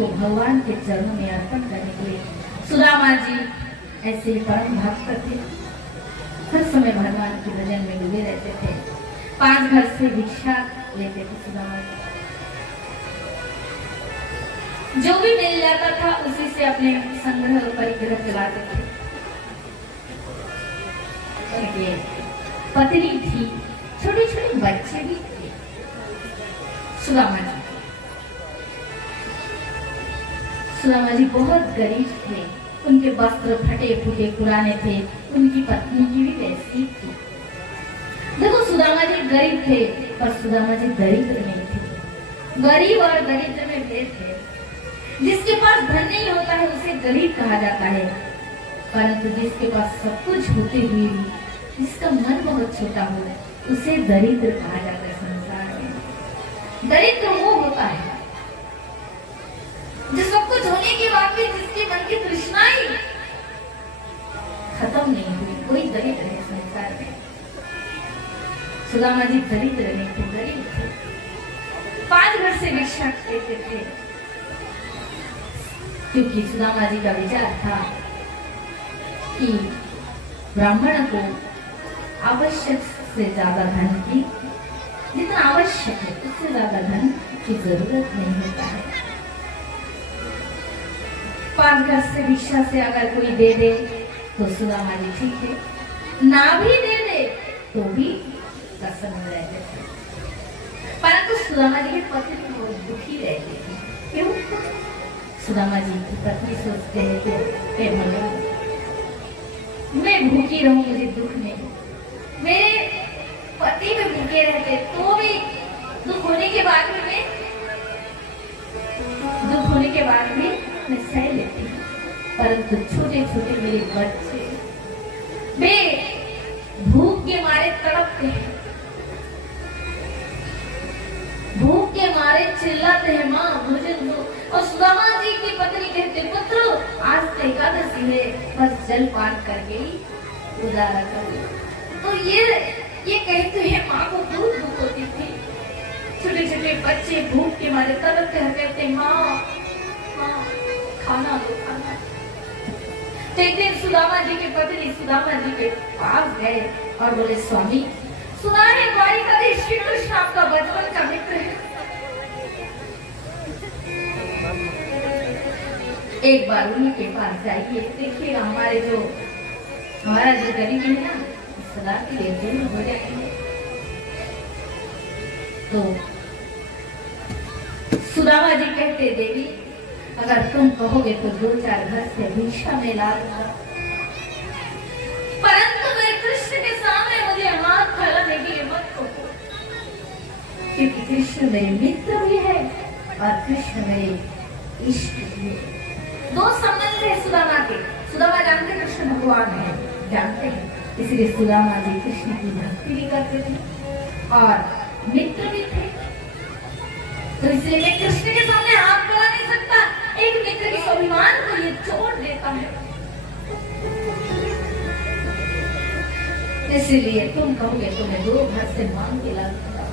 को भगवान के चरणों में अर्पण करने के लिए सुदामा जी ऐसे परम भक्त थे, हर समय भगवान के भजन में डूबे रहते थे। 5 घर से भिक्षा लेते थे सुदामा जी, जो भी मिल जाता था उसी से अपने संग्रह और परिग्रह चलाते थे। उनके पत्नी थी, छोटे छोटे बच्चे भी थे। सुदामा जी बहुत गरीब थे, उनके वस्त्र फटे फूटे पुराने थे, उनकी पत्नी की भी वैसी थी। देखो सुदामा जी गरीब थे पर सुदामा जी दरिद्र नहीं थे। गरीब और दरिद्र में भेद है। जिसके पास धन नहीं होता है उसे गरीब कहा जाता है, परंतु जिसके पास सब कुछ होते हुए भी जिसका मन बहुत छोटा हो उसे दरिद्र कहा जाता है। संसार में दरिद्र वो होता है जो सब कुछ होने के बाद भी जिसके मन की तृष्णाएं खत्म नहीं हुई, कोई दरिद्र है संसार में। सुदामा जी दरिद्र नहीं थे, गरीब थे। 5 घर से भिक्षा देते थे, क्योंकि सुदामा जी का विचार था कि ब्राह्मण को आवश्यक से ज्यादा धन की, जितना आवश्यक है उससे ज्यादा धन की जरूरत नहीं होता है। 5 घर से भिक्षा से अगर कोई दे दे तो सुदामा जी ठीक है, ना भी दे दे तो भी प्रसन्न रहते थे। परंतु सुदामा जी के पति बहुत दुखी रहते थे। क्यों? सुदामा जी की पत्नी सोचते हैं कि मैं भूखी रहूं, मुझे दुख नहीं। मेरे पति में भूखे रहते तो भी दुख होने के बाद भी मैं सह लेती हूँ, परंतु छोटे छोटे मेरे बच्चे वे भूख के मारे तड़पते हैं, भूख के मारे चिल्लाते हैं, माँ भोजन दो। और सुदामा जी की पत्नी कहते, पुत्र आज तो एकादशी है, बस जल पान करके ही गुजारा कर। तो ये कहते हैं माँ को बहुत दुख होती थी। छोटे छोटे बच्चे भूख के मारे तड़पते हैं, कहते माँ खाना दो, खाना। तो एक दिन सुदामा जी के पत्नी सुदामा जी के पास गए और बोले, स्वामी सुना है द्वारिकाधीश श्री कृष्ण आपका बचपन का मित्र है, एक बार उन्हीं के पास जाइए, देखिएगा हमारा जो गरीब है ना सदा के लिए दूर हो जाएंगे। तो सुदामा जी कहते, देवी अगर तुम कहोगे तो 2-4 घर से भिक्षा में ला दूंगा, परंतु मेरे कृष्ण के सामने मुझे हाथ फैलाने के लिए मत कहो, क्योंकि कृष्ण मेरे मित्र भी है और कृष्ण मेरे इष्ट भी है। 2 संबंध है सुदामा के। सुदामा जानते कृष्ण भगवान है, जानते हैं, इसलिए सुदामा जी कृष्ण की भक्ति भी करते थे और मित्र भी थे। तो इसलिए मैं कृष्ण के सामने हाथ फैला नहीं सकता, एक मित्र के स्वाभिमान को ये छोड़ देता है। इसलिए तुम कहोगे तो मैं 2 घर से मांग के ला दूंगा।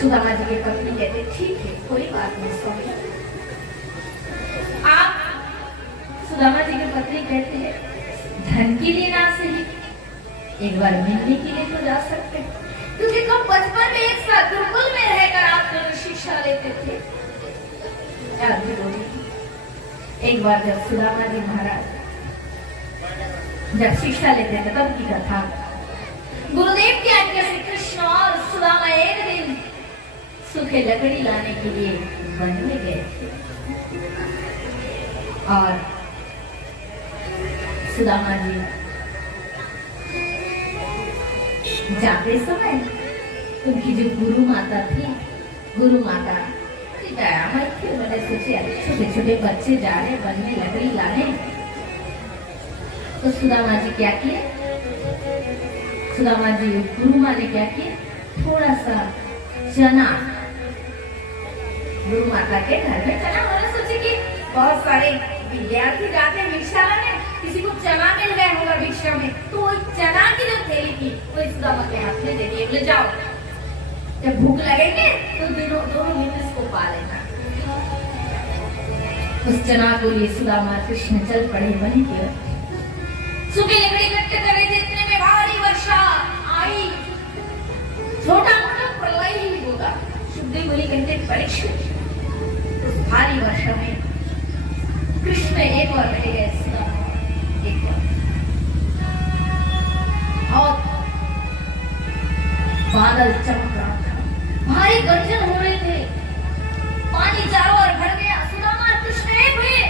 सुदामा जी के पत्नी कहते, ठीक है कोई बात नहीं स्वामी। आप सुदामा जी के पत्नी कहते हैं, धन के लिए ना सही, एक बार मिलने के लिए तो जा सकते हैं, क्योंकि कब बचपन में एक साथ गुरुकुल में रहकर आप दोनों शिक्षा लेते थे। एक बार जब सुदामा जी महाराज जब शिक्षा लेते थे तब की कथा, गुरुदेव की आज्ञा से कृष्ण और सुदामा एक दिन सूखे लकड़ी लाने के लिए वन में गए थे और सुदामा जी जाते समय उनकी जो गुरु माता थी, गुरु माता दयामय थी, मैंने सोचे छोटे छोटे बच्चे जा रहे वन में लकड़ी लाने, तो सुदामा जी क्या किए, सुदामा जी गुरु माँ ने क्या किया, थोड़ा सा चना, गुरु माता के घर में चना, मैंने सोचे कि बहुत सारे विद्यार्थी जाते हैं भिक्षा लाने, किसी को चना मिल गया होगा भिक्षा में, तो वो चना की जो थैली थी वो सुदामा के हाथ में दे दिए, बोले जाओ जब भूख लगेंगे तो दोनों मित्र इसको पा लेना। उस चना को लिए सुदामा कृष्ण चल पड़े वन की ओर। सूखी लकड़ी इकट्ठे कर रहे थे, इतने में भारी वर्षा आई। छोटा मोटा प्रलय ही होगा। सुखदेव बोली कहते परीक्षित, उस भारी वर्षा में कृष्ण एक और रह गए, सुदामा एक और। और बादल चमक रहा था, भारी गर्जन हो रहे थे, पानी चारों ओर भर गया। सुदामा और कृष्ण एक हुए।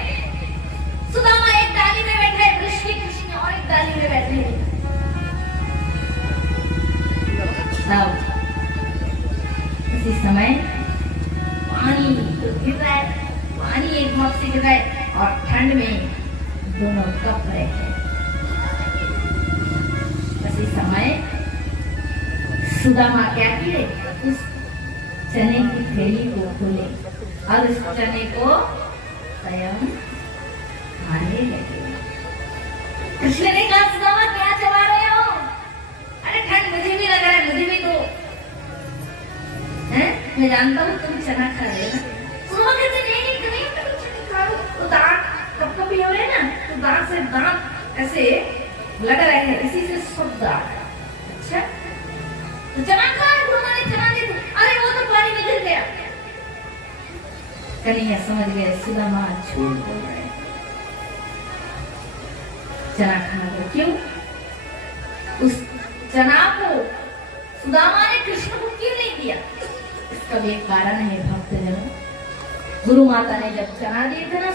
सुदामा एक डाली में बैठे, कृष्ण और एक डाली में बैठे। तब उसी समय पानी तो गिर रहा है, पानी एक भाग से गिर रहा है और ठंड में दोनों कप रहे हैं। उसी समय सुदामा क्या किए, उस चने की थैली को खोले और उस चने को स्वयं खाने लगे। कृष्ण ने कहा सुदामा क्या चबा रहे हो? अरे ठंड मुझे भी लग रहा है, मुझे भी दो। मैं जानता हूँ तुम चना खा रहे हो। सुदामा कहते नहीं खा लो। तो दांत कप-कपी हो रहे ना, तो दांत से दांत ऐसे लग रहे हैं, इसी से शब्द आ रहा है। अच्छा तो चना खा, तुम्हारे चना दे। अरे वो तो पानी में गिर गया। कन्हैया समझ गए सुदामा झूठ बोल रहे हैं। चना खाना को क्यों? उस चना को सुदामा ने कृष्ण को क्यों नहीं दिया? इसका भी एक कारण है भक्तजनों। गुरु माता ने जब चना दिए थे ना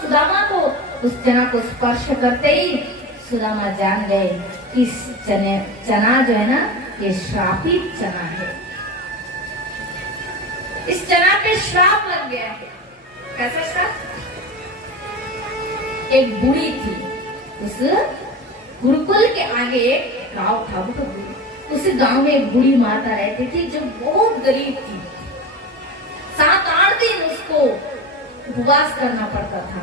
सुदामा को, उस चना को स्पर्श करते ही सुदामा जान गए कि इस चना जो है ना, ये श्रापित चना है। इस चना पे श्राप लग गया है। कैसा श्राप? एक बूढ़ी थी, उस गुरुकुल के आगे एक गांव था, उस गांव में एक बूढ़ी माता रहती थी जो बहुत गरीब थी। 7-8 दिन उसको उपवास करना पड़ता था।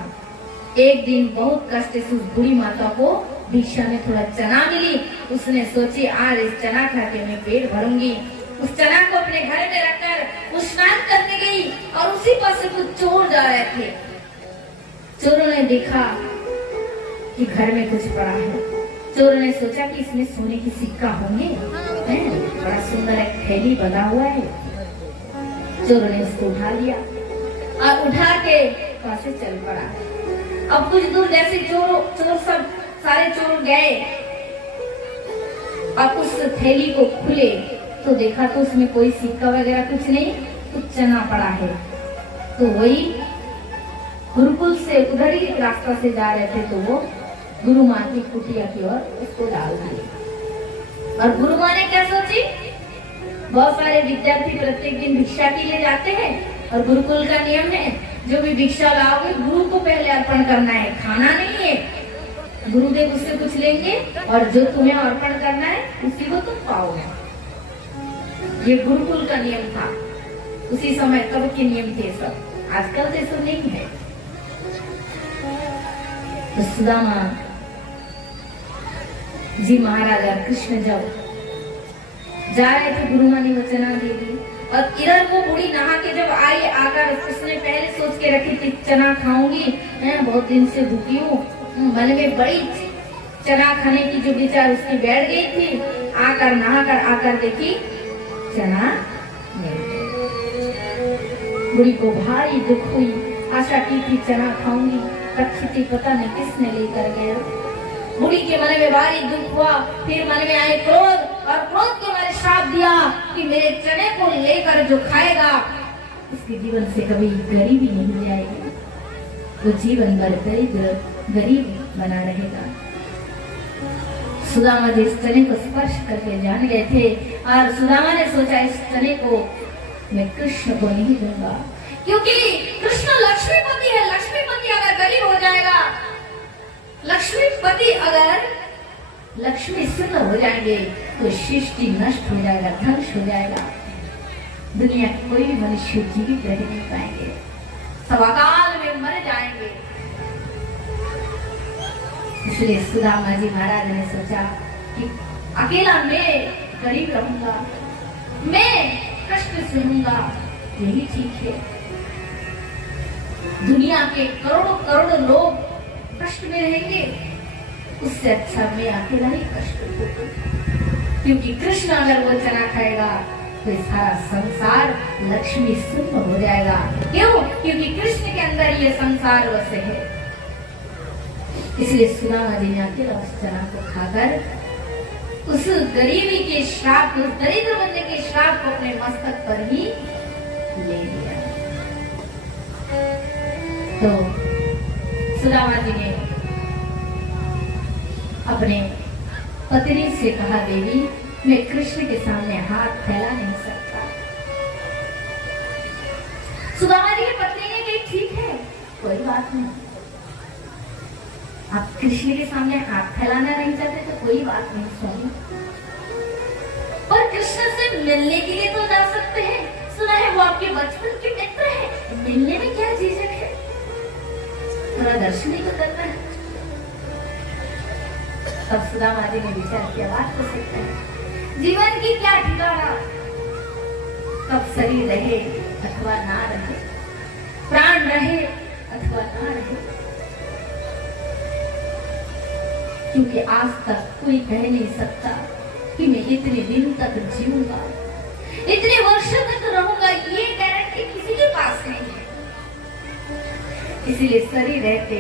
एक दिन बहुत कष्ट से उस बूढ़ी माता को भिक्षा में थोड़ा चना मिली। उसने सोची आज इस चना खा के मैं पेट भरूंगी। उस चना को अपने घर में रखकर वो स्नान करने गई और उसी पास से कुछ चोर जा रहे थे। चोरों ने देखा कि घर में कुछ पड़ा है। चोरों ने सोचा कि इसमें सोने की सिक्का होंगे, बड़ा सुंदर एक थैली बना हुआ है। चोरों ने उसको उठा लिया और उठा के वहां से चल पड़ा। अब कुछ दूर जैसे चोर सब सारे चोर गए और उस थैली को खुले तो देखा तो उसमें कोई सिक्का वगैरह कुछ नहीं, कुछ चना पड़ा है। तो वही गुरुकुल से उधर ही रास्ता से जा रहे थे, तो वो गुरु माँ की कुटिया की ओर उसको डाल दिए। और गुरु माँ ने क्या सोची, बहुत सारे विद्यार्थी प्रत्येक दिन भिक्षा के लिए जाते हैं और गुरुकुल का नियम है जो भी भिक्षा लाओगे गुरु को पहले अर्पण करना है, खाना नहीं है। गुरुदेव उससे कुछ लेंगे और जो तुम्हें अर्पण करना है उसी को तुम पाओगे। ये गुरुकुल का नियम था। उसी समय कब के नियम थे सब, आजकल तो सब नहीं है। तो सुदामा जी महाराजा कृष्ण जब जा रहे थे, गुरु माँ ने वचना दे दी और इधर वो बूढ़ी नहा के जब आई, आकर उसने पहले सोच के रखी थी चना खाऊंगी, बहुत दिन से भूखी हूँ, मन में बड़ी चना खाने की जो विचार उसकी बैठ गई थी। आकर नहाकर आकर देखी चना नहीं। बूढ़ी को भारी दुख हुई, आशा की थी चना खाऊंगी, रखी थी पता नहीं किसने लेकर गया। बूढ़ी के मन में भारी दुख हुआ, फिर मन में आए क्रोध और क्रोध के मारे श्राप दिया कि मेरे चने को लेकर जो खाएगा उसके जीवन से कभी गरीबी नहीं जाएगी, वो जीवन भर गरीब बना रहेगा। सुदामा जी इस चने को स्पर्श करके जान गए थे और सुदामा ने सोचा इस चने को मैं कृष्ण को नहीं दूंगा, क्योंकि कृष्ण लक्ष्मीपति है। लक्ष्मीपति अगर गरीब हो जाएगा, लक्ष्मीपति अगर लक्ष्मी शून्य हो जाएंगे तो सृष्टि नष्ट हो जाएगा, ध्वंस हो जाएगा। दुनिया के कोई भी मनुष्य जीवित रह नहीं पाएंगे, सब अकाल में मर जाएंगे। इसलिए सुदामा जी महाराज ने सोचा कि अकेला मैं गरीब रहूंगा, मैं कष्ट सहूंगा, यही ठीक है। दुनिया के करोड़ों करोड़ों लोग कष्ट में रहेंगे, उससे अच्छा मैं अकेला ही कष्ट भोगूं। क्योंकि कृष्ण अगर वो चना खाएगा तो सारा संसार लक्ष्मी शून्य हो जाएगा। क्यों? क्योंकि कृष्ण के अंदर ये संसार वसे है। इसलिए सुदामा जी ने अकेला उस चना को खाकर उस गरीबी के श्राप, उस दरिद्र बनने के श्राप को अपने मस्तक पर ही ले लिया। तो सुदामा जी ने अपने पत्नी से कहा, देवी मैं कृष्ण के सामने हाथ फैला नहीं सकता। सुदामा जी की पत्नी ने कही, ठीक है कोई बात नहीं, आप कृष्ण के सामने हाथ फैलाना नहीं चाहते तो कोई बात नहीं स्वामी, पर कृष्ण से मिलने के लिए तो जा सकते हैं। सुना है वो आपके बचपन के मित्र हैं, मिलने में क्या झिझक है, थोड़ा दर्शन ही तो करना है। तब सुदामा जी ने विचार किया, बात तो सही है, जीवन की क्या ठिकाना, कब शरीर रहे अथवा ना रहे, प्राण रहे अथवा ना रहे। क्योंकि आज तक कोई कह नहीं सकता कि मैं इतने दिन तक जीऊंगा, इतने वर्षों तक रहूंगा, ये गारंटी किसी के पास नहीं है। इसलिए शरीर रहते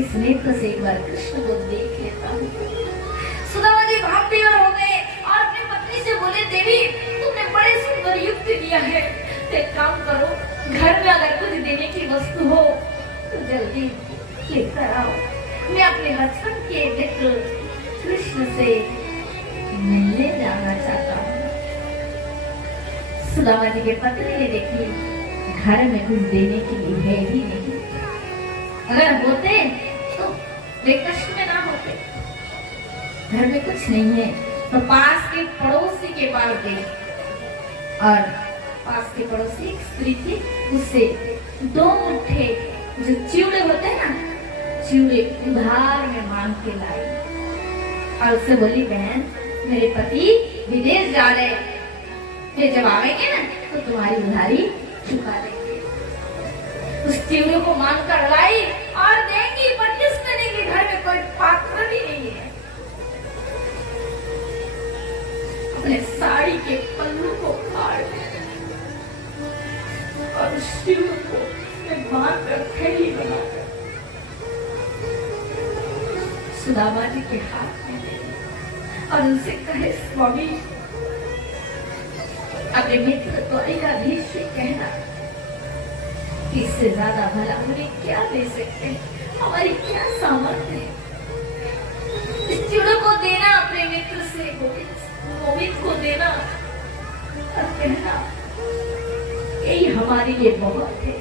इस नेत्र से एक बार कृष्ण को देख लेता हूँ। सुदामा जी भावविभोर हो गए और अपनी पत्नी से बोले, देवी तुमने बड़े सुंदर युक्ति किया है, तो एक काम करो, घर में अगर कुछ देने की वस्तु हो तो जल्दी लेकर आओ, मैं अपने बचपन के मित्र कृष्ण से मिलने जाना चाहता हूँ। सुदामा जी के पत्नी ने देखी घर में कुछ देने के लिए है ही नहीं, अगर होते तो वे कष्ट में ना होते। घर में कुछ नहीं है तो पास के पड़ोसी के पास गई और पास के पड़ोसी एक स्त्री थी, उससे 2 मुट्ठे जो चिवड़े होते हैं ना, चिवड़े उधार में मांग के लाई और उससे बोली, बहन मेरे पति विदेश जा रहे, वे जब आवेंगे ना तो तुम्हारी उधारी चुका देंगे। उस चिवड़े को मांग कर लाई और देंगी, पर किसने देंगी, घर में कोई पात्र भी नहीं है। अपने साड़ी के पल्लू को फाड़ और उस चिवड़े को बांध कर थैली बनाकर सुदामा जी के हाथ में दे और उनसे कहे, स्वामी अपने मित्र द्वारिकाधीश से कहना इससे ज्यादा भला हमें क्या दे सकते हैं, हमारी क्या सामर्थ्य है। इस चिड़ों को देना अपने मित्र से, गोविंद को देना और कहना यही हमारे लिए बहुत है,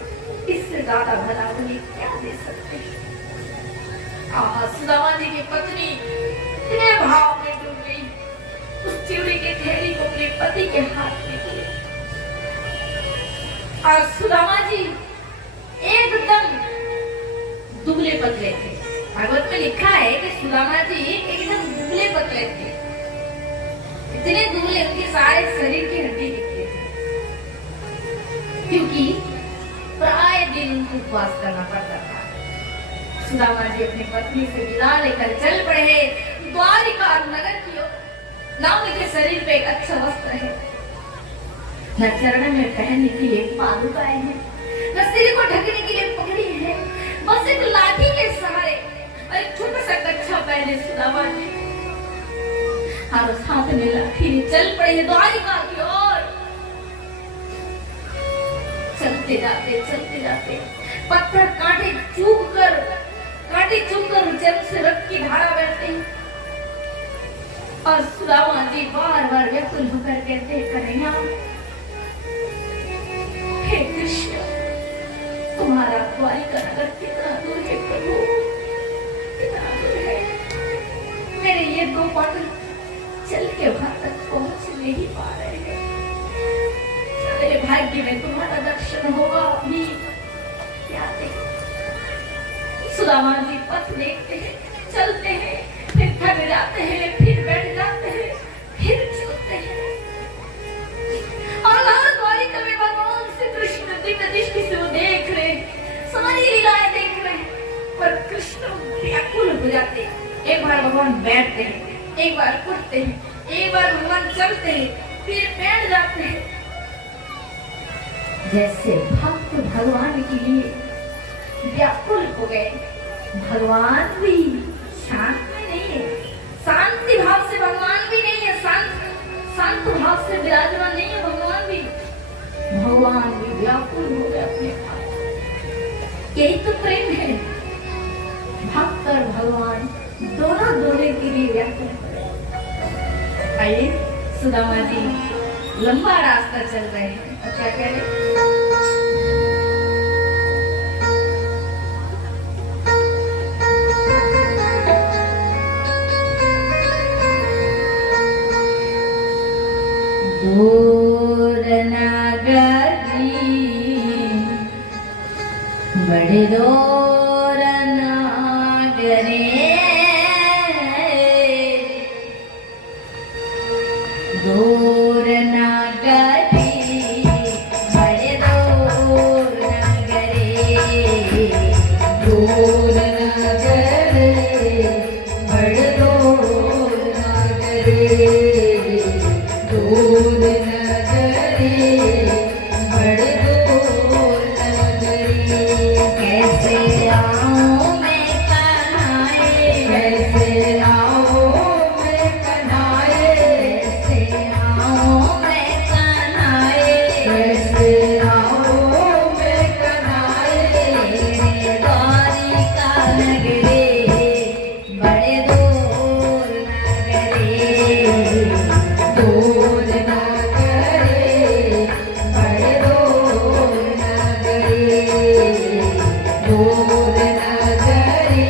इससे ज्यादा भला हमें क्या दे सकते हैं। सुदामा जी की पत्नी इतने भाव में डूब गई, उस चिड़े के थैली को अपने पति के हाथ में दिया और सुदामा जी एकदम दुबले पतले थे। भागवत में लिखा है कि सुदामा जी एकदम दुबले पतले थे, इतने दुबले उनके सारे शरीर की हड्डी दिखते थे, क्योंकि प्राय दिन उनको उपवास करना पड़ता था। सुदामा जी अपनी पत्नी से विदा लेकर चल पड़े द्वारिका नगर की ओर। ना उनके शरीर पे एक अच्छा वस्त्र है, न चरण में पहनने के लिए पादुकाएं हैं, न सिर को ढकने के लिए पगड़ी है, बस एक लाठी के सहारे और एक छोटा सा कच्छा पहने सुदामा जी और उस हाथ में लाठी चल पड़े द्वारिका की ओर। चलते जाते पत्थर कांटे चूम कर उज्जैन से रक्त की धारा बहती और सुदामा जी बार व्याकुल होकर कहते, कन्हैया हे कृष्ण, तुम्हारा द्वारिका नगर कितना दूर है प्रभु, कितना दूर है, मेरे ये 2 पागल चल के वहां तक पहुंच नहीं पा रहे हैं, मेरे भाग्य में तुम्हारा दर्शन होगा अभी क्या देखो। सुदामा जी पथ देखते हैं, चलते हैं, फिर थक जाते हैं, फिर बैठ जाते हैं, फिर चलते हैं और द्वारिका में भगवान श्री कृष्ण दिव्य दृष्टि से वो देख रहे, सारी भगवान बैठते हैं, एक बार उठते हैं, एक बार भगवान चलते हैं, फिर बैठ जाते हैं। जैसे भक्त भगवान के लिए व्याकुल हो गए। भगवान भी शांत में नहीं है, शांति भाव से भगवान भी नहीं है, शांत भाव से विराजमान नहीं है भगवान भी। भगवान भी व्याकुल हो गए अपने आप। यही तो प्रेम है, भक्त और भगवान दोनों दोनों के लिए व्याकुल हो गए। आइए सुदामा जी लंबा रास्ता चल रहे हैं और क्या कह रहे हैं? दूर नगरी बड़े दूर नगरे, दूर नगरी बड़े दूर नगरे, दूर नगरे बड़े दूर नगरे, दूर नगरी बड़े दूर नगरी। कैसे आऊं मैं कन्हाए, कैसे आऊं मैं कन्हाए, कैसे आऊं मैं कन्हाए, कैसे आऊं मैं कन्हाए। द्वारिका नगरी बड़े दूर नगरी, दूर नगरी बड़े दूर नगरी, दूर नगरी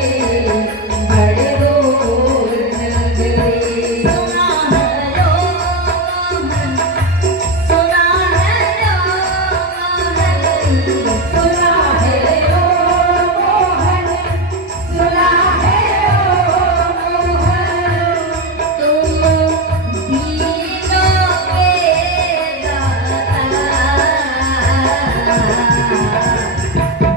बड़े दूर नगरी। सुना हलो मन, सुना हलो मन, सुना हलो मोहन, सुना हलो मोहन। तुम दीनों के दाता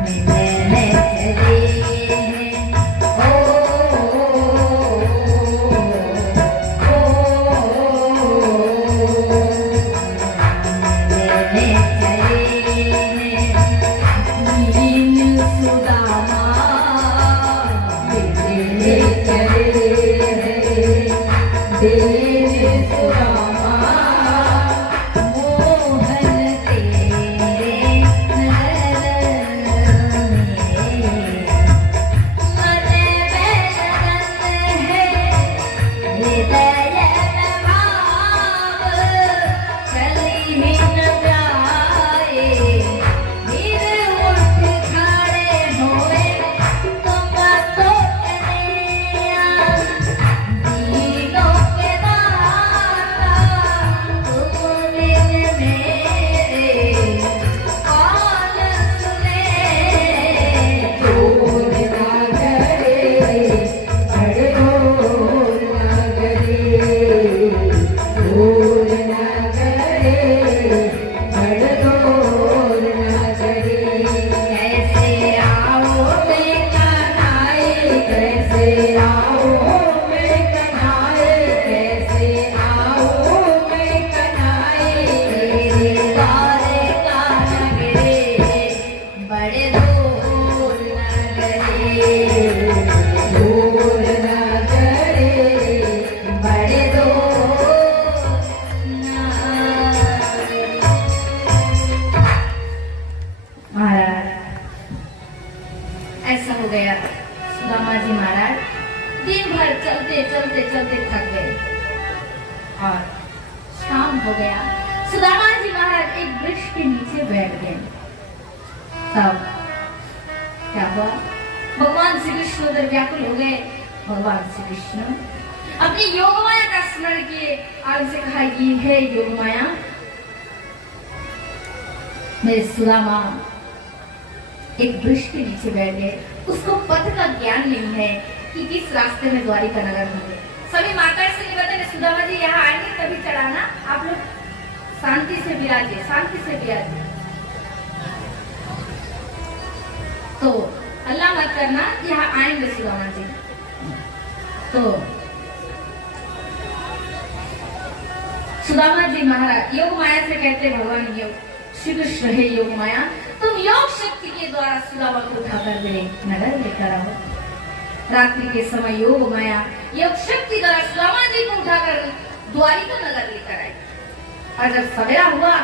मिलने चले हैं, मिलने चले हैं दीन सुदामा, मिलने चले हैं दीन सुदामा। मोहन तेरे नयन में, मन में लगन है हृदय भाव, चली ही न जाए वीर उठ खड़े होए, तुम तो कन्हैया दीनों के दाता, तुम बिन मेरे कौन सुने। दूर नगरी बड़े दूर नगरी, दूर नगरी बड़े दूर नगरी। कैसे आओ मैं कन्हाए, कैसे आओ मैं कन्हाए, कैसे आओ मैं कन्हाए। द्वारिका नगरी बड़े दूर नगरी, दूर नगरी बड़े दूर नगरी। महाराज ऐसा हो गया, सुदामा जी महाराज दिन भर चलते चलते चलते थक गए और शाम हो गया। सुदामा जी महाराज एक वृक्ष के नीचे बैठ गए। तब क्या हुआ? भगवान श्री कृष्ण उधर व्याकुल हो गए। भगवान श्री कृष्ण अपनी योगमाया का स्मरण किए और उनसे कहा कि हे योगमाया, मेरे सुदामा एक वृक्ष के नीचे बैठ गए। उसको पथ का ज्ञान नहीं है कि किस रास्ते में द्वारिका नगर होंगे। सभी माता से निवेदन है, सुदामा जी यहाँ आएंगे तभी चढ़ाना, आप लोग शांति से विराजिए, शांति से विराजिए। तो अल्लाह मत करना, यहाँ आएंगे सुदामा जी। तो सुदामा जी महाराज योग माया से कहते भगवान योग श्री कृष्ण है योग माया, तुम योग शक्ति के द्वारा सुदामा को उठाकर मेरे नगर लेकर आओ। रात्रि के समय योग माया योग शक्ति द्वारा सुदामा जी को उठाकर द्वारिका नगर लेकर आई। और जब सवेरा हुआ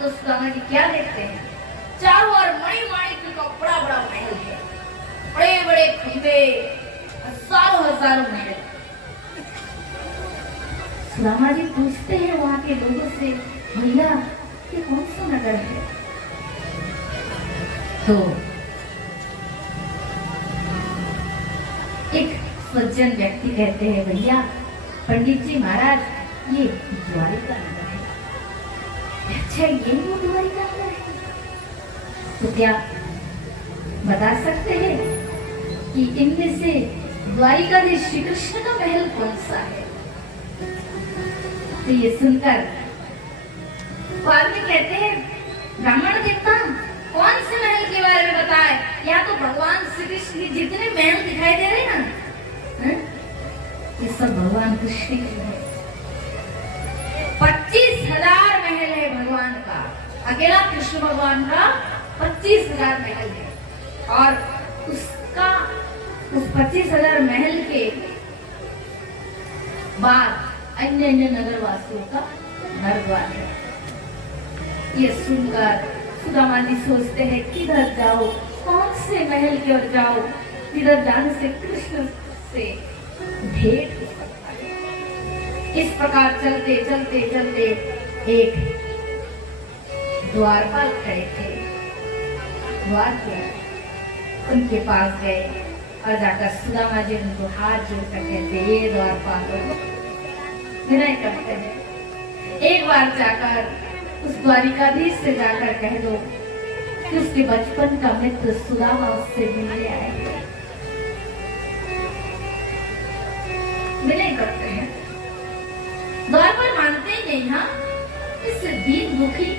तो सुदामा जी क्या देखते हैं, चारों ओर मणि का बड़ा बड़ा महल है, बड़े बड़े खंबे, हजारों हजारों महल। सुदामा जी पूछते हैं वहां के लोगों से, भैया ये कौन सा नगर है? तो एक सज्जन व्यक्ति कहते हैं, भैया पंडित जी महाराज ये द्वारिका नगर है। अच्छा ये वो द्वारिका नगर है? तो क्या बता सकते हैं कि इनमें से द्वारिकाधीश श्री कृष्ण का महल कौन सा है? तो ये सुनकर बाद में कहते हैं, ब्राह्मण देवता कौन से महल के बारे में बताए? या तो भगवान श्री कृष्ण के जितने महल दिखाई दे रहे ना, ये सब भगवान कृष्ण के हैं। 25,000 महल है भगवान का, अकेला कृष्ण भगवान का 25,000 महल है। और उस 25,000 महल के बाद अन्य अन्य नगरवासियों का घर द्वार है। ये सुनकर सुदामा जी सोचते हैं किधर जाओ, कौन से महल की ओर जाओ, किधर जाने से कृष्ण से भेंट हो सकता है। इस प्रकार चलते चलते चलते एक द्वारपाल खड़े थे, द्वार पे उनके पास गए और जाकर सुदामा जी उनको हाथ जोड़कर कहते, ये द्वारपाल विनय करते हैं, एक बार जाकर उस द्वारिकाधीश से जाकर कह दो कि उसके बचपन का मित्र सुदामा उससे मिलने आए हैं। विनय करते हैं, द्वारपाल मानते ही नहीं। हाँ, इस दीन दुखी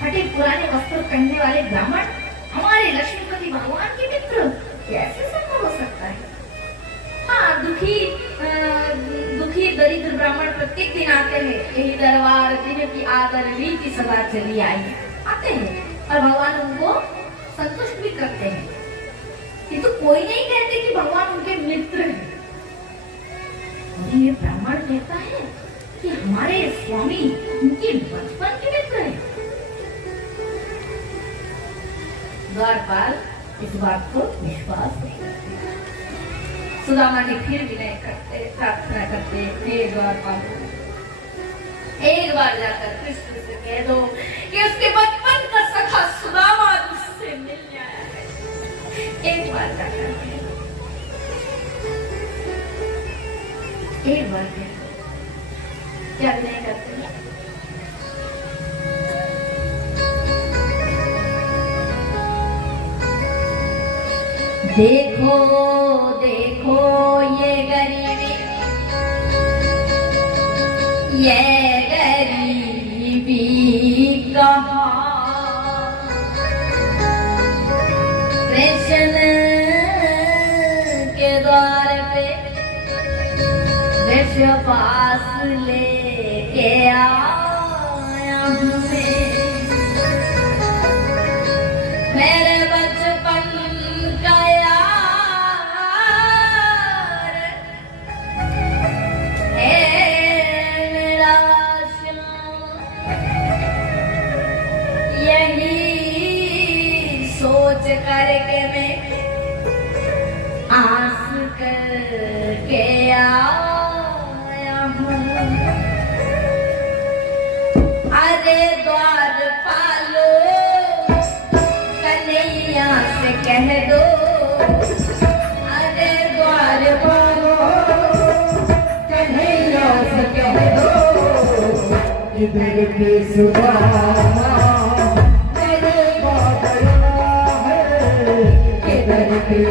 फटे पुराने वस्त्र पहनने वाले ब्राह्मण हमारे लक्ष्मीपति भगवान के मित्र, कैसे संभव हो सकता है? हाँ, दुखी दरिद्र ब्राह्मण प्रत्येक दिन आते हैं, यही दरबार दिन की आदर रीति सदा चली आई आते हैं और भगवान उनको संतुष्ट भी करते हैं। ये तो कोई नहीं कहते कि भगवान उनके मित्र हैं। ये ब्राह्मण कहता है कि हमारे स्वामी उनके बचपन के मित्र हैं। द्वारपाल इस बात को विश्वास नहीं करते। सुदामा जी फिर विनय करते, प्रार्थना करते, हे द्वारपाल एक बार जाकर कृष्ण से कह दो कि उसके बचपन का सखा सुदामा उससे मिलने आया है। एक बार जाकर एक बार कह दो। क्या विनय करते हैं? देखो देखो ये गरीबी, ये गरीबी कहाँ, कृष्ण के द्वार पे विश्व पास लेके आया हूँ मेरे बचपन का सोच करके मैं आस करके आया हूँ। अरे द्वारपालो कन्हैया से कह दो, अरे द्वारपालो कन्हैया से कह दो, इधर के सुदामा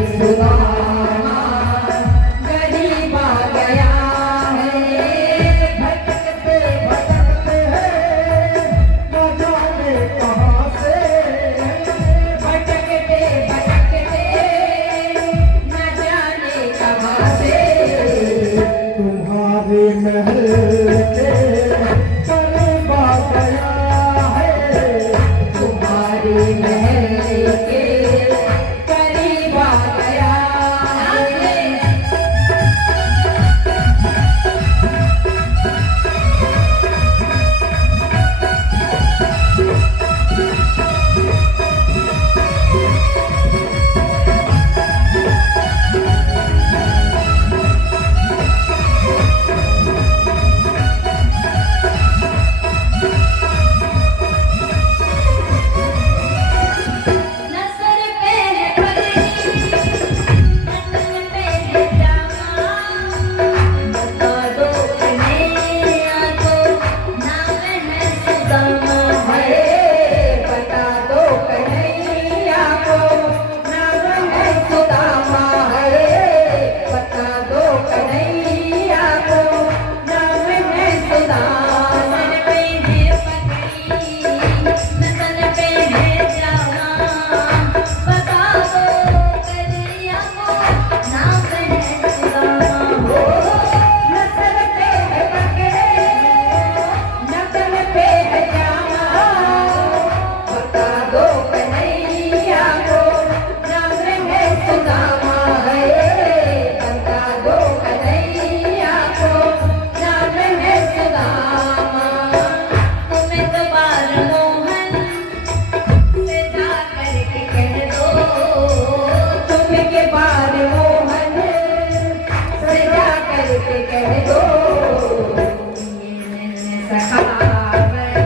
सुदामा गरीब आ गया है, भटकते भटकते हैं न जाने कहाँ से, भटकते भटकते न जाने कहाँ से, तुम्हारे महल के दुख के बाद मोहन सजा करके कह दो सखावर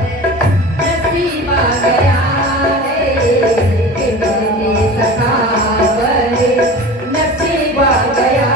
नसीब आ गया है मेरे सखावर नसीब आ गया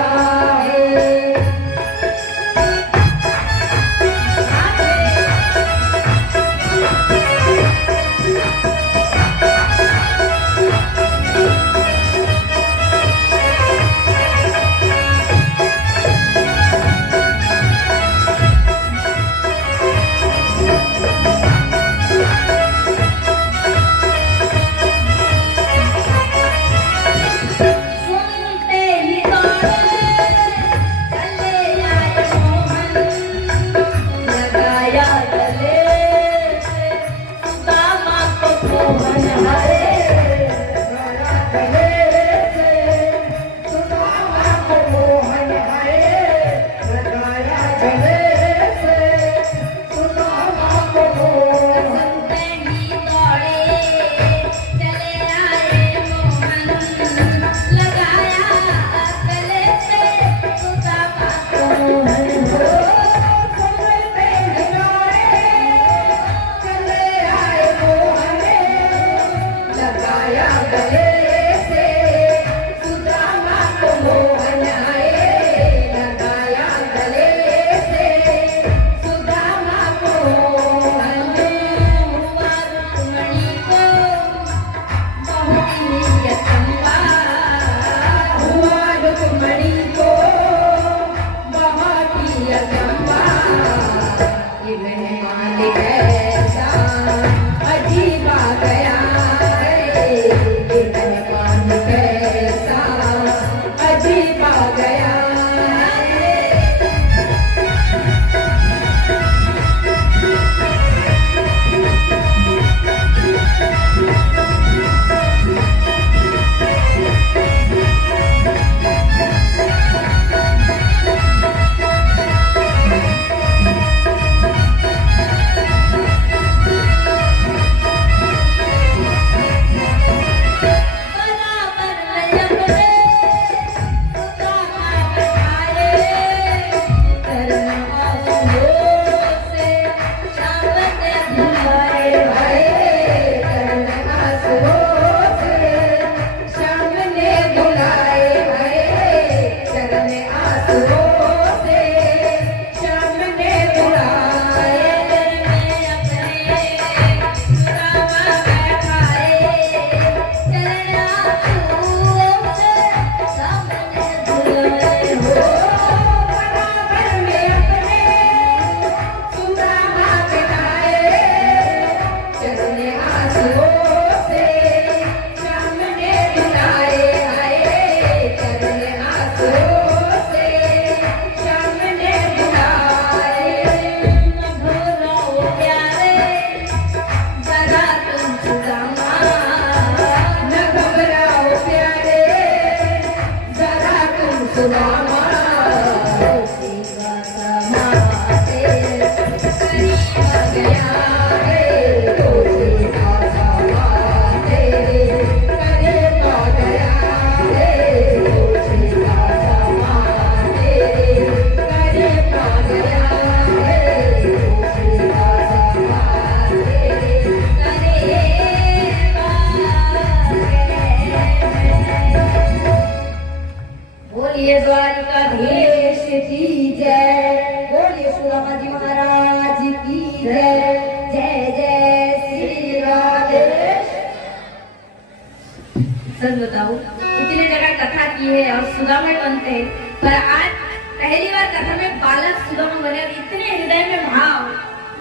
सच बताओ इतने जगह कथा की है और सुदामा बनते हैं, पर आज पहली बार कथा में बालक सुदामा बने और इतने हृदय में भाव,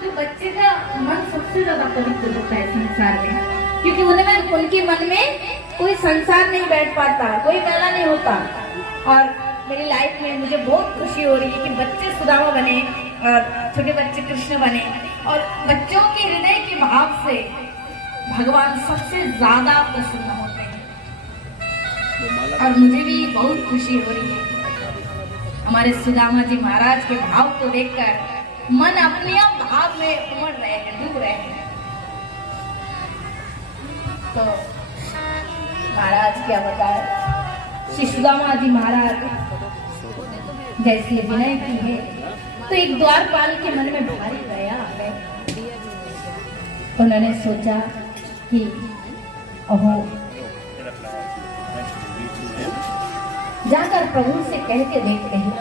जो बच्चे का मन सबसे ज्यादा पवित्र होता है संसार में, क्योंकि उनमें उनके मन में कोई संसार नहीं बैठ पाता, कोई मेला नहीं होता। और मेरी लाइफ में मुझे बहुत खुशी हो रही है कि बच्चे सुदामा बने और छोटे बच्चे कृष्ण बने, और बच्चों के हृदय के भाव से भगवान सबसे ज्यादा प्रसन्न होते हैं। और मुझे भी बहुत खुशी हो रही है हमारे सुदामा जी महाराज के भाव को देखकर, मन अपने आप भाव में उमड़ रहे हैं, डूब रहे हैं। तो महाराज क्या बताए, श्री सुदामा जी महाराज जैसे विनय की है तो एक द्वारपाल के मन में भारी दया आ गई। उन्होंने सोचा कि ओहो, जाकर प्रभु से कह के देखते हैं,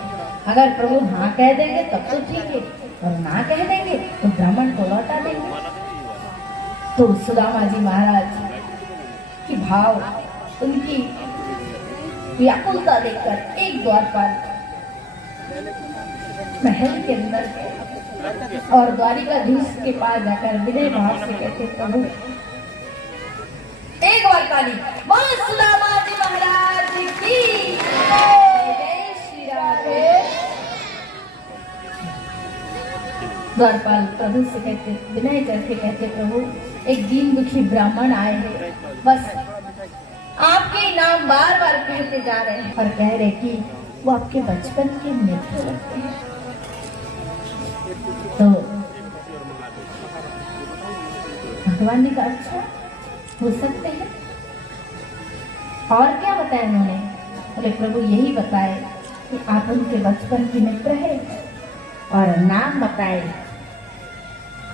अगर प्रभु हाँ कह देंगे तब तो ठीक है, और ना कह देंगे तो ब्राह्मण को लौटा देंगे। तो सुदामा जी महाराज की भाव, उनकी व्याकुलता देखकर एक द्वारपाल महल के अंदर गए और द्वारिकाधीश के पास जाकर विनय भाव से कहते, प्रभु एक बार ताली बोल सुदामा जी महाराज की जय श्री राधे। द्वारपाल प्रभु से कहते, विनय करके कहते, प्रभु एक दीन दुखी ब्राह्मण आए हैं, बस आपके नाम बार बार कहते जा रहे हैं और कह रहे कि वो आपके बचपन के मित्र लगते हैं। तो भगवान ने कहा अच्छा हो सकते हैं, और क्या बताया उन्होंने? बोले प्रभु यही बताए कि आप उनके बचपन के मित्र है, और नाम बताए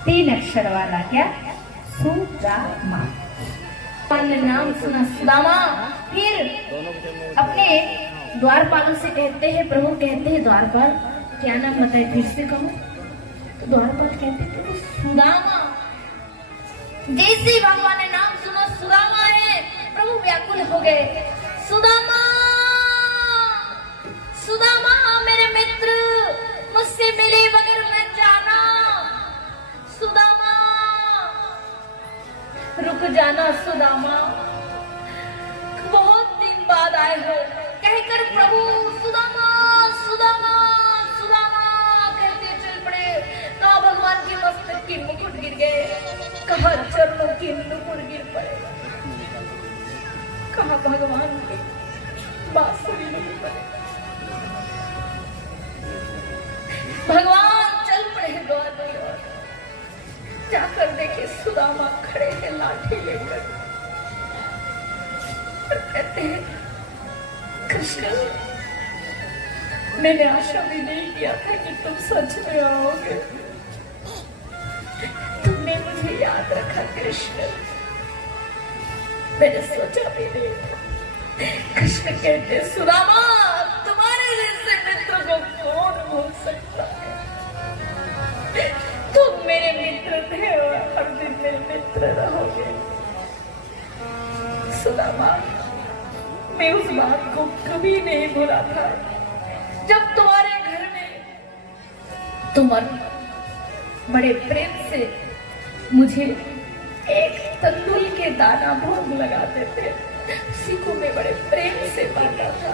3 अक्षर वाला, क्या? सुदामा। ने नाम सुना सुदामा, फिर अपने द्वारपालों से कहते हैं, प्रभु कहते हैं द्वारपाल क्या नाम बताए, फिर से कहो। तो द्वारपाल कहते थे सुदामा। जैसे भगवान ने नाम सुना सुदामा है, प्रभु व्याकुल हो गए। सुदामा, सुदामा मेरे मित्र, मुझसे मिले बगैर मैं जाना। सुदामा रुक जाना, सुदामा बहुत दिन बाद आए हो। कहकर प्रभु सुदामा सुदामा सुदामा कहते चल पड़े। कहा भगवान के मस्तक की मुकुट गिर गए, कहा चरणों की मुकुट गिर पड़े, कहा भगवान की बांसुरी गिर पड़े। भगवान चल पड़े द्वार की ओर, जाकर देखे सुदामा खड़े हैं लाठी लेकर, कहते हैं कृष्ण मैंने आशा भी नहीं किया था कि तुम सच में आओगे, तुमने मुझे याद रखा कृष्ण, मैंने सोचा भी नहीं था। कृष्ण कहते सुदामा तुम्हारे जैसे मित्र को कौन भूल सकता है, तुम मेरे मित्र थे और हर दिन मेरे मित्र रहोगे। सुदामा मैं उस बात को कभी नहीं भूला था जब तुम्हारे घर में तुम बड़े प्रेम से मुझे एक तंदूर के दाना भोग लगाते थे, उसी को मैं बड़े प्रेम से बांटा था।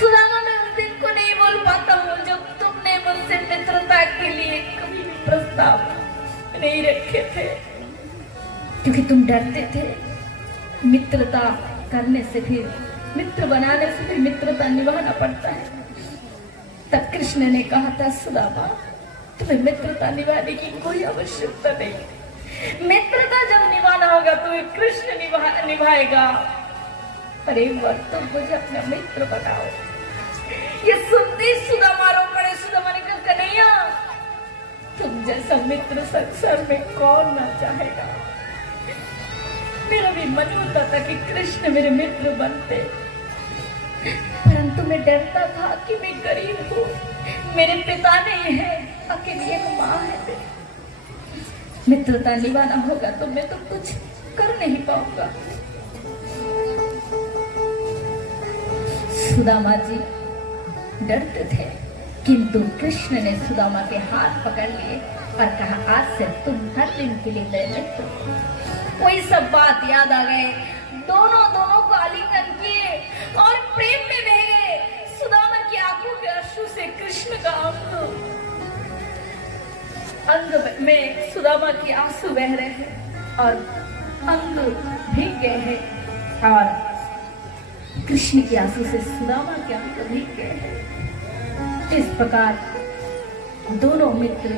सुदामा मैं उस दिन को नहीं बोल पाता हूँ जब तुमने मुझसे मित्रता के लिए कभी भी प्रस्ताव नहीं रखे थे, क्योंकि तुम डरते थे मित्रता करने से, फिर मित्र बनाने से फिर मित्रता निभाना पड़ता है। तब कृष्ण ने कहा था सुदामा तुम्हें मित्रता निभाने की कोई आवश्यकता नहीं, मित्रता जब निभाना होगा तो कृष्ण निभाएगा, पर एक बार तुम मुझे अपना मित्र बनाओ। ये सुनते सुदामा रो पड़े। सुदामा ने कहा कन्हैया तुम जैसा मित्र संसार में कौन ना चाहेगा, मेरा भी मन होता था कि कृष्ण मेरे मित्र बनते, परंतु मैं डरता था कि मैं गरीब हूँ, मेरे पिता नहीं है, अकेली एक माँ है, मित्रता निभाना होगा तो मैं तो कुछ कर नहीं पाऊंगा। सुदामा जी डरते थे, किंतु कृष्ण ने सुदामा के हाथ पकड़ लिए और कहा आज से तुम हर दिन के लिए मेरे मित्र। कोई सब बात याद आ गए, दोनों को आलिंगन किए और प्रेम में बह गए। सुदामा की आंखों के अश्रु से कृष्ण का अंग में सुदामा की आंसू बह रहे हैं और अंग भीग गए हैं और कृष्ण की आंसू से सुदामा के अंग भीग गए हैं। इस प्रकार दोनों मित्र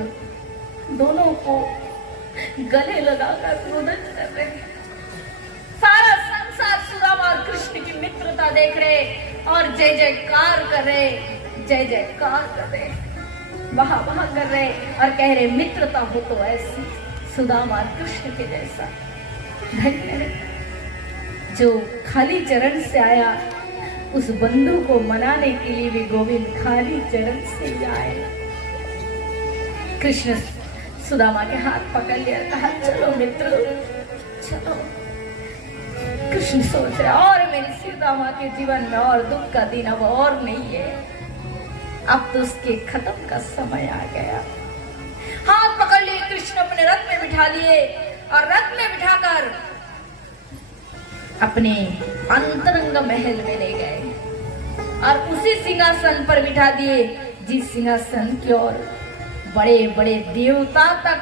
दोनों को गले लगाकर रोदन कर रहे हैं। सारा संसार सुदामा और कृष्ण की मित्रता अवस्था देख रहे और जय जयकार कर रहे, जय जयकार कर रहे, वाह वाह कर रहे और कह रहे मित्रता हो तो ऐसी सुदामा कृष्ण के जैसा। धन्य जो खाली चरण से आया, उस बंधु को मनाने के लिए भी गोविंद खाली चरण से ही आए। कृष्ण सुदामा के हाथ पकड़ लिया, कहा चलो मित्र चलो। कृष्ण सोच रहे और मेरी सुदामा के जीवन में और दुख का दिन अब और नहीं है, अब तो उसके खत्म का समय आ गया। हाथ पकड़ लिए कृष्ण, अपने रथ में बिठा लिए और रथ में बिठाकर अपने अंतरंग महल में ले गए और उसी सिंहासन पर बिठा दिए जिस सिंहासन की ओर बड़े बड़े देवता तक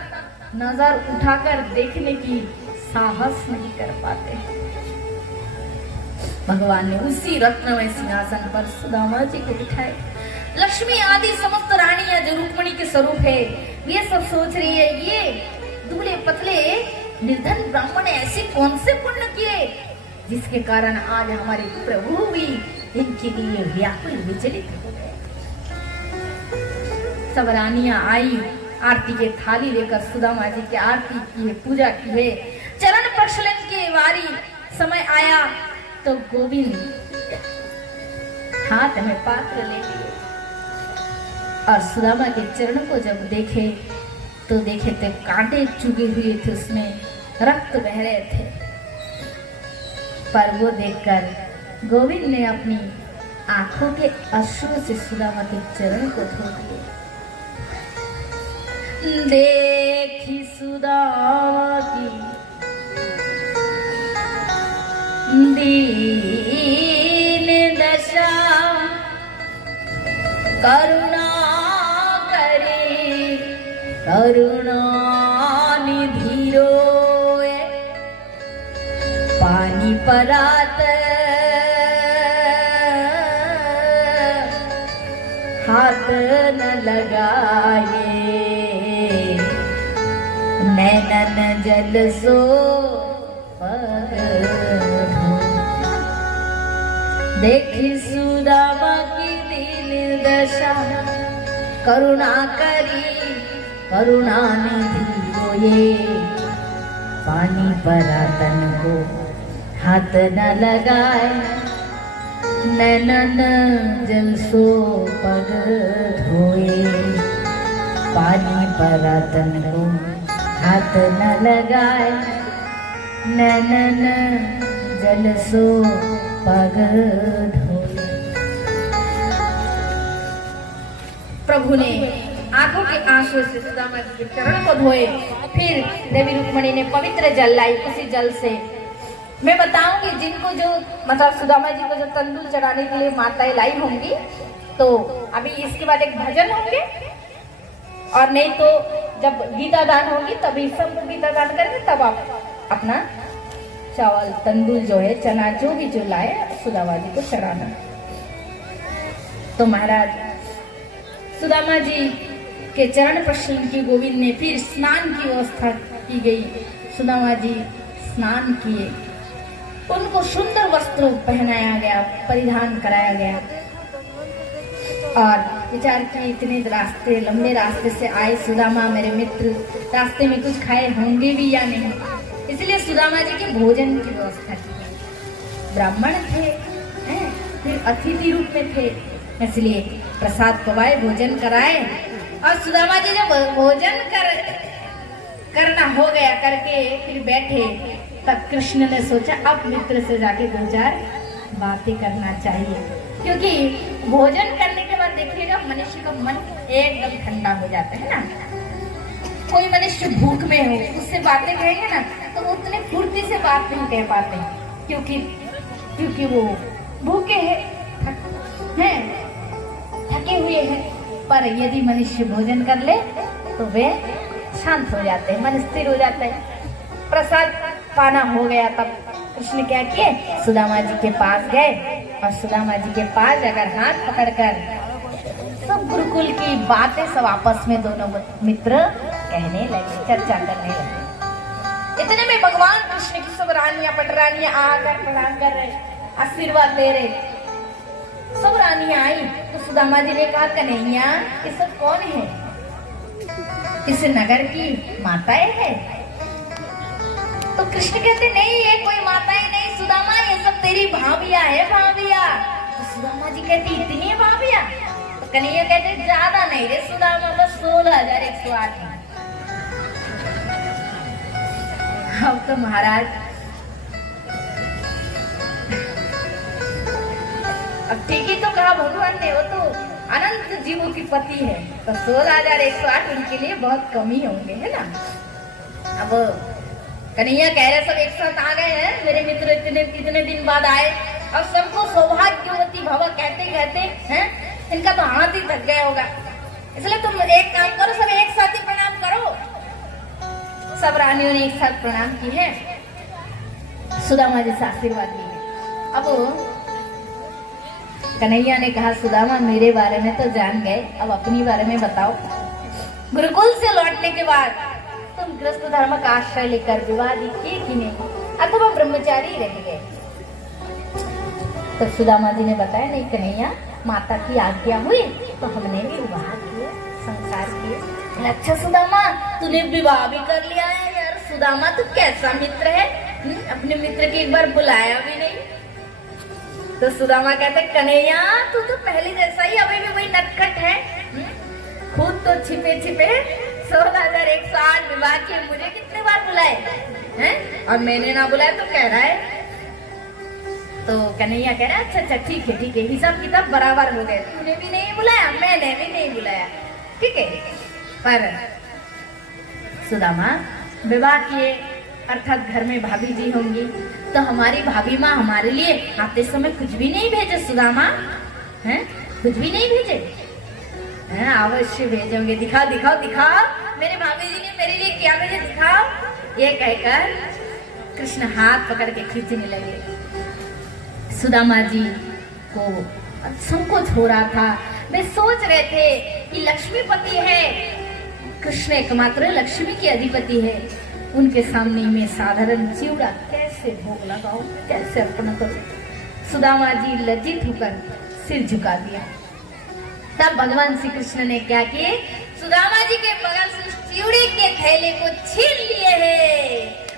नजर उठाकर देखने की साहस नहीं कर पाते। भगवान ने उसी रत्नमय सिंहासन पर सुदामा जी को बिठाए। लक्ष्मी आदि समस्त रानियां जो रुक्मिणी के स्वरूप है, ये सब सोच रही है ये दुबले पतले निर्धन ब्राह्मण ऐसे कौन से पुण्य किए जिसके कारण आज हमारे प्रभु भी इनके लिए व्याकुल विचलित हो गए। सब रानियां आई, आरती के थाली लेकर सुदामा जी की आरती की, पूजा की है। चरण प्रक्षालन की वारी समय आया तो गोविंद हाथ में पात्र ले लिए और सुदामा के चरण को जब देखे तो कांटे चुगे हुए थे, उसमें रक्त बह रहे थे। पर वो देखकर गोविंद ने अपनी आंखों के अश्रु से सुदामा के चरण को धो दिए। देखी सुदामा की दीन दशा, करुणा करे करुणा निधि रोए, पानी परात हाथ न लगाए, नैनन जल सो पग देखी सुदामा की दीन दशा, करुणा करी करुणा निधि रोए, पानी परातन को हाथ न लगाए, नैनन जल सो पग धोए, पानी परातन को हाथ न लगाए, नैनन जल सो पग धोए। प्रभु ने आंखों के आंसू से सुदामा जी के चरण को धोए। फिर देवी रुक्मिणी ने पवित्र जल लाई। उसी जल से मैं बताऊंगी जिनको जो मतलब सुदामा जी को जो तंदूर चढ़ाने के लिए माताएं लाई होंगी, तो अभी इसके बाद एक भजन होंगे और नहीं तो जब गीता दान होगी तभी सब गीता दान करेंगे, तब आप अपना चावल तंदूर जो है चना जो भी जो लाए सुदामा जी को चढ़ाना। तो महाराज सुदामा जी के चरण प्रक्षालन की गोविंद ने फिर स्नान की व्यवस्था की गई। सुदामा जी स्नान किए, उनको सुंदर वस्त्र पहनाया गया, परिधान कराया गया और विचार किए इतने रास्ते लंबे रास्ते से आए सुदामा मेरे मित्र, रास्ते में कुछ खाए होंगे भी या नहीं, इसलिए सुदामा जी के भोजन की व्यवस्था की। ब्राह्मण थे, फिर अतिथि रूप में थे, इसलिए प्रसाद पवाए, भोजन कराए और सुदामा जी जब भोजन करना हो गया करके फिर बैठे, तब कृष्ण ने सोचा अब मित्र से जाके दो चार बातें करना चाहिए, क्योंकि भोजन करने के बाद देखिएगा मनुष्य का मन एकदम ठंडा हो जाता है ना। कोई मनुष्य भूख में हो उससे बातें कहेंगे ना तो उतने फुर्ती से बात नहीं कह पाते, क्योंकि वो भूखे हैं, थके हुए हैं। पर यदि मनुष्य भोजन कर ले तो वे शांत हो जाते हैं, मन स्थिर हो जाता है। प्रसाद पाना हो गया तब कृष्ण क्या किए, सुदामा जी के पास गए और सुदामा जी के पास अगर हाथ पकड़कर सब गुरुकुल की बातें सब आपस में दोनों मित्र कहने लगे, चर्चा करने लगे। इतने में भगवान कृष्ण की सब रानियां पटरानियां आकर प्रणाम कर रहे, आशीर्वाद ले रहे। सब रानियां आई तो सुदामा जी ने कहा, कन्हैया ये सब कौन है? इस नगर की माताएं है? तो कृष्ण कहते नहीं, ये कोई माताएं नहीं सुदामा, ये सब तेरी भाभियां है, भाभियां। तो सुदामा जी कहती इतनी भाभियां? तो कन्हैया कहते ज्यादा नहीं रे सुदामा, बस 16,108। अब तो महाराज, अब ठीक ही तो कहा भगवान ने, वो तो अनंत जीवों की पति है, तो 16,108 उनके लिए बहुत कम ही होंगे, है ना। अब कन्हैया कह रहे सब एक साथ आ गए हैं, मेरे मित्र कितने दिन बाद आए, और सबको सौभाग्यवती भव कहते कहते हैं, इनका तो हाथ ही थक गया होगा, इसलिए तुम एक काम करो, सब एक साथ ही प्रणाम करो। सब रानियों ने एक साथ प्रणाम की है, सुदामा जी से आशीर्वाद ली। अब कन्हैया ने कहा, सुदामा मेरे बारे में तो जान गए, अब अपनी बारे में बताओ। गुरुकुल से लौटने के बाद तुम गृहस्थ धर्म का आश्रय लेकर विवाह किए कि नहीं, अथवा ब्रह्मचारी रह गए? तो सुदामा जी ने बताया, नहीं कन्हैया, माता की आज्ञा हुई तो हमने भी विवाह किए, संसार किए। अच्छा सुदामा, तूने विवाह भी कर लिया है यार। सुदामा तू कैसा मित्र है, अपने मित्र की एक बार बुलाया भी नहीं। तो सुदामा कहते, कन्हैया तू तो पहले जैसा ही, अभी भी वही नटखट है, खुद तो छिपे छिपे 16,108 विवाह किए, मुझे कितने बार बुलाए हैं, और मैंने ना बुलाया तो कह रहा है। तो कन्हैया कह रहा है, अच्छा ठीक है, हिसाब किताब बराबर हो गए, तूने भी नहीं बुलाया, मैंने भी नहीं बुलाया, ठीक है। पर सुदामा विवाह किए, अर्थात घर में भाभी जी होंगी, तो हमारी भाभी माँ हमारे लिए आते समय कुछ भी नहीं भेजे सुदामा, हैं कुछ भी नहीं भेजे हैं? अवश्य भेजेंगे, दिखाओ मेरे भाभी जी ने मेरे लिए क्या भेजे, दिखाओ। ये कहकर कृष्ण हाथ पकड़ के खींचने लगे। सुदामा जी को संकोच हो रहा था, वे सोच रहे थे कि लक्ष्मीपति है, कृष्ण एकमात्र लक्ष्मी के अधिपति है, उनके सामने में साधारण चिवड़ा कैसे भोग लगाओ, कैसे अर्पण करो। सुदामा जी लज्जित होकर सिर झुका दिया। तब भगवान श्री कृष्ण ने क्या किए, सुदामा जी के बगल से चिवड़े के थैले को छीन लिए है।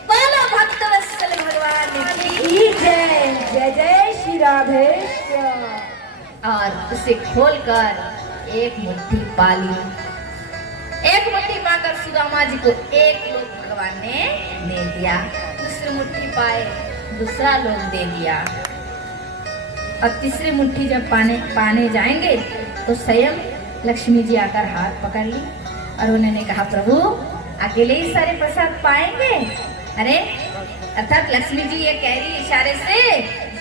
बोलो भक्तवत्सल भगवान की जय, जय जय श्री राधे। और उसे खोलकर एक मुट्ठी पाली। एक मुट्ठी पाकर सुदामा जी को एक लोग भगवान ने दे दिया, दूसरी मुट्ठी पाए दूसरा लोग दे दिया, और तीसरी मुट्ठी जब पाने जाएंगे तो स्वयं लक्ष्मी जी आकर हाथ पकड़ ली, और उन्होंने कहा, प्रभु अकेले ही सारे प्रसाद पाएंगे? अरे अर्थात लक्ष्मी जी ये कह रही इशारे से,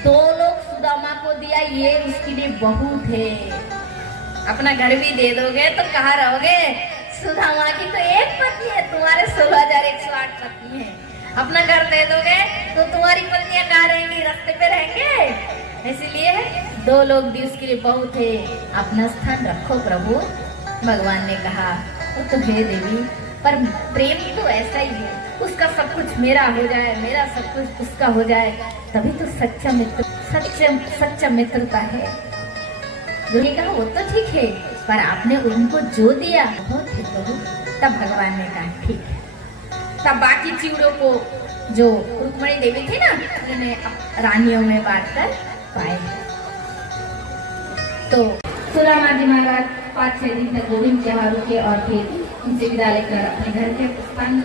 2 लोग सुदामा को दिया, ये उसके लिए बहुत है, अपना घर भी दे दोगे तो कहाँ रहोगे? सुदामा की तो एक पत्नी है, तुम्हारे 16,108 पत्नी है, अपना घर दे दोगे तो तुम्हारी पत्नियां कहाँ रहेंगी, रास्ते पे रहेंगे, इसलिए 2 लोग भी उसके लिए बहुत है, अपना स्थान रखो प्रभु। भगवान ने कहा, वो तो है देवी, पर प्रेम तो ऐसा ही है, उसका सब कुछ मेरा हो जाए, मेरा सब कुछ उसका हो जाए, तभी तो सच्चा मित्रता है। दुर्गे कहा, वो तो ठीक है, पर आपने उनको जो दिया बहुत है प्रभु। तब भगवान ने कहा, ठीक है। तब बाकी चिवड़ों को जो रुक्मणी देवी थी ना, उन्होंने रानियों में बांटकर पाए। तो सुदामा जी महाराज 5-6 दिन तक गोविंद त्योहारों के और फिर उनसे विदा लेकर अपने घर के स्थान